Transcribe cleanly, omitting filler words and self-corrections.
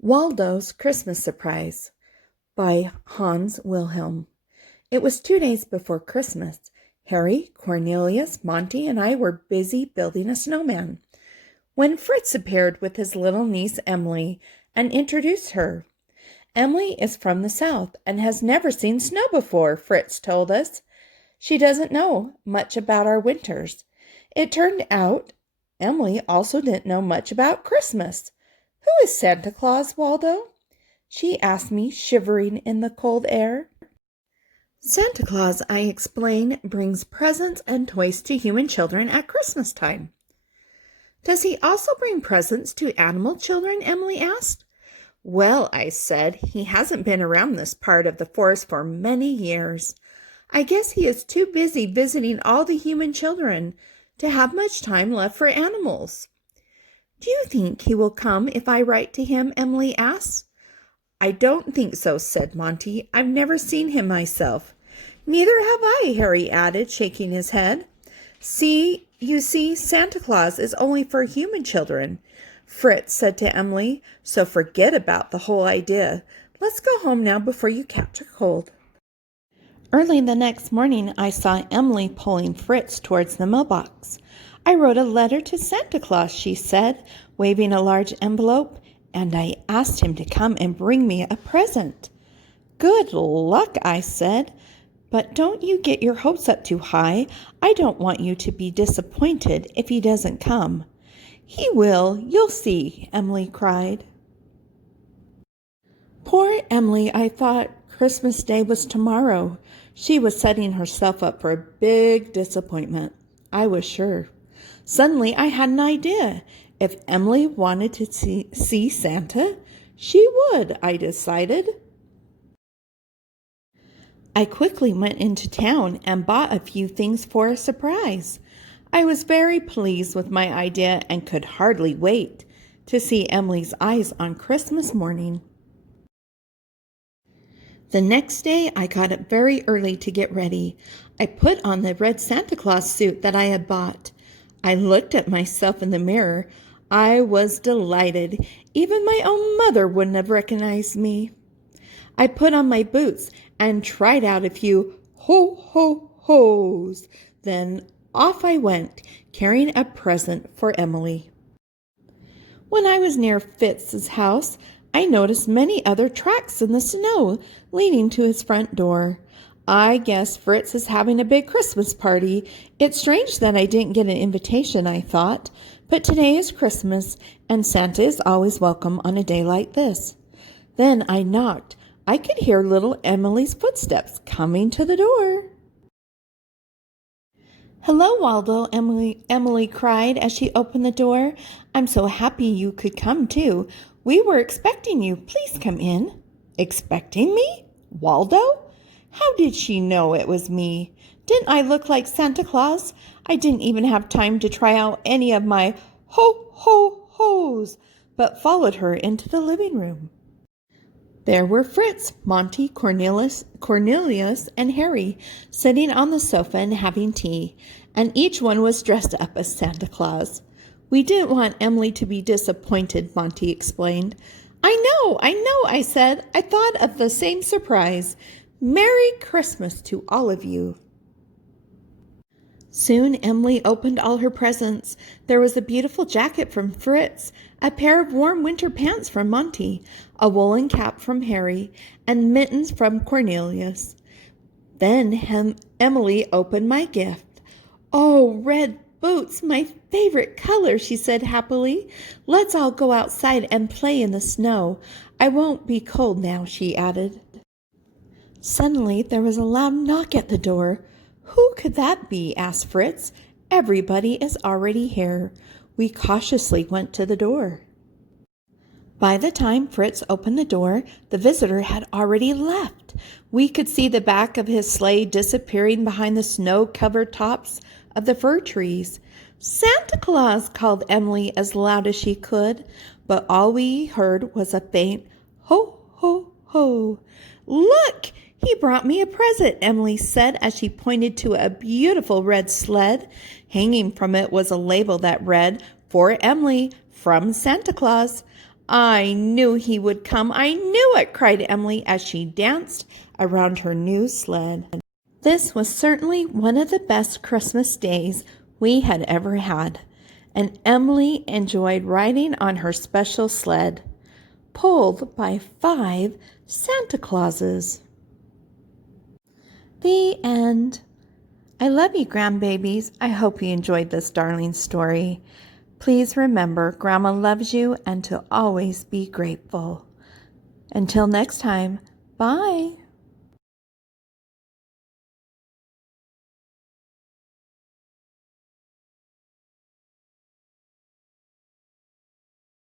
Waldo's Christmas Surprise by Hans Wilhelm. It was 2 days before Christmas. Harry, Cornelius, Monty, and I were busy building a snowman when Fritz appeared with his little niece Emily and introduced her. Emily is from the South and has never seen snow before, Fritz told us. She doesn't know much about our winters. It turned out Emily also didn't know much about Christmas. "Who is Santa Claus, Waldo?" she asked me, shivering in the cold air. "Santa Claus," I explained, "brings presents and toys to human children at Christmas time." "Does he also bring presents to animal children?" Emily asked. "Well," I said, "he hasn't been around this part of the forest for many years. I guess he is too busy visiting all the human children to have much time left for animals." "Do you think he will come if I write to him?" Emily asked. "I don't think so," said Monty. "I've never seen him myself." "Neither have I," Harry added, shaking his head. You see, Santa Claus is only for human children," Fritz said to Emily, "so forget about the whole idea. Let's go home now before you catch a cold." Early the next morning, I saw Emily pulling Fritz towards the mailbox. "I wrote a letter to Santa Claus," she said, waving a large envelope, "and I asked him to come and bring me a present." "Good luck," I said, "but don't you get your hopes up too high. I don't want you to be disappointed if he doesn't come." "He will, you'll see," Emily cried. Poor Emily, I thought Christmas Day was tomorrow. She was setting herself up for a big disappointment, I was sure. Suddenly, I had an idea. If Emily wanted to see Santa, she would, I decided. I quickly went into town and bought a few things for a surprise. I was very pleased with my idea and could hardly wait to see Emily's eyes on Christmas morning. The next day, I got up very early to get ready. I put on the red Santa Claus suit that I had bought. I looked at myself in the mirror. I was delighted. Even my own mother wouldn't have recognized me. I put on my boots and tried out a few ho, ho, ho's. Then off I went, carrying a present for Emily. When I was near Fitz's house, I noticed many other tracks in the snow leading to his front door. I guess Fritz is having a big Christmas party. It's strange that I didn't get an invitation, I thought, but today is Christmas, and Santa is always welcome on a day like this. Then I knocked. I could hear little Emily's footsteps coming to the door. "Hello, Waldo," Emily cried as she opened the door. "I'm so happy you could come, too. We were expecting you. Please come in." "Expecting me? Waldo? How did she know it was me? Didn't I look like Santa Claus? I didn't even have time to try out any of my ho, ho, ho's, but followed her into the living room. There were Fritz, Monty, Cornelius, and Harry sitting on the sofa and having tea, and each one was dressed up as Santa Claus. "We didn't want Emily to be disappointed," Monty explained. I know, I said. "I thought of the same surprise. Merry Christmas to all of you." Soon Emily opened all her presents. There was a beautiful jacket from Fritz, a pair of warm winter pants from Monty, a woolen cap from Harry, and mittens from Cornelius. Then Emily opened my gift. "Oh, red boots, my favorite color," she said happily. "Let's all go outside and play in the snow. I won't be cold now," she added. Suddenly there was a loud knock at the door. "Who could that be?" asked Fritz. "Everybody is already here." We cautiously went to the door. By the time Fritz opened the door, the visitor had already left. We could see the back of his sleigh disappearing behind the snow-covered tops of the fir trees. "Santa Claus!" called Emily as loud as she could, but all we heard was a faint ho, ho, ho. "Look! He brought me a present," Emily said as she pointed to a beautiful red sled. Hanging from it was a label that read, "For Emily, from Santa Claus." I knew he would come. I knew it, cried Emily as she danced around her new sled. This was certainly one of the best Christmas days we had ever had, and Emily enjoyed riding on her special sled, pulled by 5 Santa Clauses. The end. I love you, grandbabies. I hope you enjoyed this darling story. Please remember, Grandma loves you and to always be grateful. Until next time, bye.